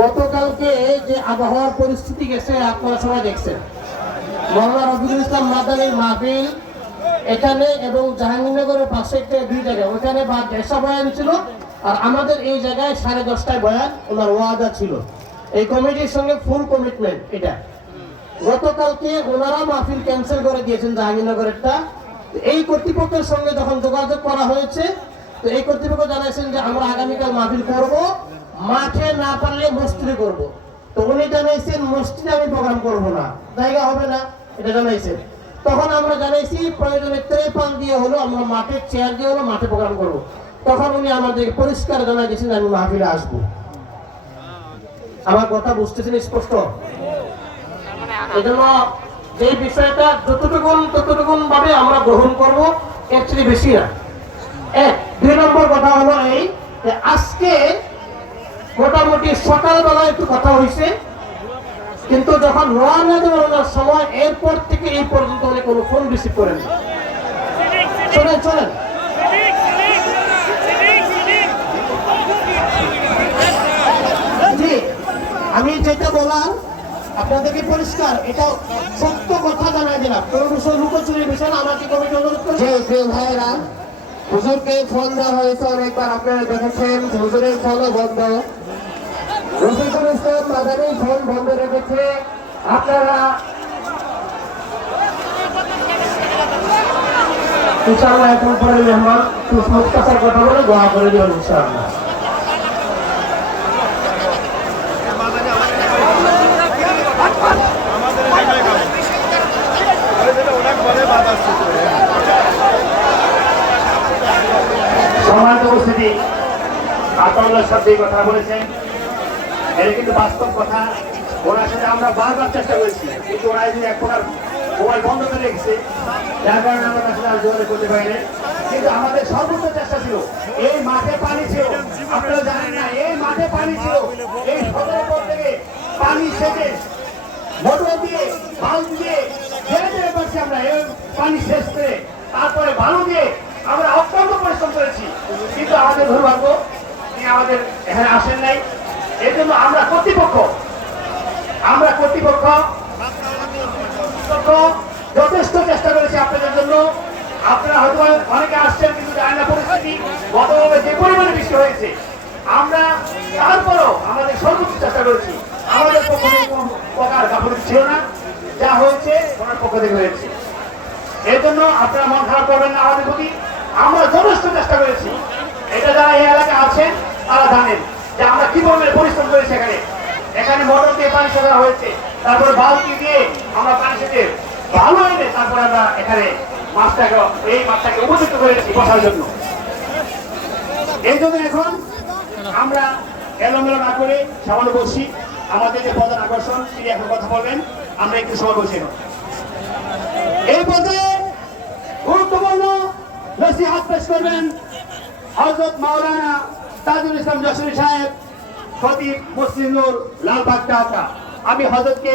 গতকালকে যে আবহাওয়ার পরিস্থিতি গেছে আপনারা সবাই দেখছেন। মাওলানা রফিকুল ইসলাম মাদানীর মাহফিল এখানে এবং জাহাঙ্গীরনগরের পাশে একটা দুই জায়গায়, ওখানে দেড়শা বয়ান ছিল আর আমাদের এই জায়গায় 10:30টায় বয়ান ওনার ওয়াদা ছিল। এই কমিটির সঙ্গে ফুল কমিটমেন্ট এটা। গতকালকে ওনারা মাহফিল ক্যান্সেল করে দিয়েছেন জাহাঙ্গীরনগরেরটা। এই কর্তৃপক্ষের সঙ্গে যখন যোগাযোগ করা হয়েছে, তো এই কর্তৃপক্ষ জানাইছেন যে আমরা আগামীকাল মাহফিল করব, মাঠে না পারলে মসজিদে করব। তো উনি জানাইছেন মসজিদে আমি প্রোগ্রাম করব না, জায়গা হবে না, এটা জানাইছেন। তখন আমরা জানাইছি প্রয়োজনে ত্রেপাল দিয়ে হলো, আমরা মাঠে চেয়ার দিয়ে হলো মাঠে প্রোগ্রাম করব। তখন উনি আমাদের পরিষ্কার জানাই দিয়েছেন আমি মাহফিলে আসবো। আমার কথা বুঝতেছেন স্পষ্ট? এজন্য যে বিষয়টা যতটুকুন ভাবে আমরা গ্রহণ করব, এর চেয়ে বেশি না। দুই নম্বর কথা হলো এই যে আজকে মোটামুটি সকালবেলা একটু কথা হয়েছে, কিন্তু যখন রওনা দেওয়ার সময় এরপর থেকে এই পর্যন্ত উনি কোনো ফোন রিসিভ করেন। চলেন জি, আমি যেটা বলার আপনাদেরকে পরিষ্কার এটা সত্য কথা জানাই দিলাম। কোনো বিষয় লুকোচুরির বিষয় না। আমাকে কমিটি অনুরোধ করছে যে ভাইয়েরা, হুজুরকে ফোন দেওয়া হয়েছে অনেকবার, আপনারা দেখেছেন হুজুরের ফোনও বন্ধ। রফিকুল ইসলাম মাদানী ফোন বন্ধ রেখেছে। আপনারা ইনশাআল্লাহ এখন পরে মেহমান মুক্তাসার কথা বলে দোয়া করে দিবেন ইনশাআল্লাহ। সম্মানিত উপস্থিতি, আতাউল্লাহর সাথে কথা বলেছেন, এটা কিন্তু বাস্তব কথা। ওনার সাথে আমরা বারবার চেষ্টা করেছি, কিন্তু ওরা যদি এখন আর মোবাইল বন্ধ করে রেখেছে, যার কারণে আমরা আসলে আর যোগাযোগ করতে পারিনি। কিন্তু আমাদের সর্বোচ্চ চেষ্টা ছিল। এই মাঠে পানি ছিল, আপনারা জানেন না, এই মাঠে পানি ছিল। এই সদর থেকে পানি সেচে মোটর দিয়ে বালু দিয়ে ছেড়ে পারছি আমরা এই পানি শেষ করে, তারপরে বালু দিয়ে আমরা অত্যন্ত পরিশ্রম করেছি। কিন্তু আমাদের দুর্ভাগ্য তিনি আমাদের এখানে আসেন নাই। এই জন্য আমরা কর্তৃপক্ষ যথেষ্ট চেষ্টা করেছি আপনাদের জন্য। আপনারা হয়তো অনেকে আসছেন, কিন্তু জানেন না পরিস্থিতি গতভাবে যে পরিমাণে বৃষ্টি হয়েছে। আমরা তারপরও আমাদের সর্বোচ্চ চেষ্টা করেছি। আমাদের পক্ষ থেকে কোনো প্রকার গাফিলতি ছিল না, যা হয়েছে ওনার পক্ষ থেকে হয়েছে। এই জন্য আপনারা মন খারাপ করবেন না আমাদের প্রতি। আমরা যথেষ্ট চেষ্টা করেছি। এটা যারা এই এলাকায় আছেন তারা জানেন যে আমরা কি পরিমাণে পরিশ্রম করেছি। এখানে মোটর দিয়ে পানি সেচা হয়েছে, তারপরে বালতি দিয়ে আমরা পানি সেচে ভালো এনে তারপরে আমরা এখানে এই মাছটাকে উপযুক্ত করেছি বসার জন্য। এই জন্য এখন আমরা এলোমেলো না করে সামান্য বসি। আমাদের যে প্রধান আকর্ষণ তিনি এখন কথা বলবেন, আমরা একটু সময় বসে এই পর্যায়ে গুরুত্বপূর্ণ নসিহত পেশ করবেন হযরত মাওলানা তাজুল ইসলাম যশোরী সাহেব, খতিব মসজিদ নূর, লালবাগ ঢাকা। আমি হযরতকে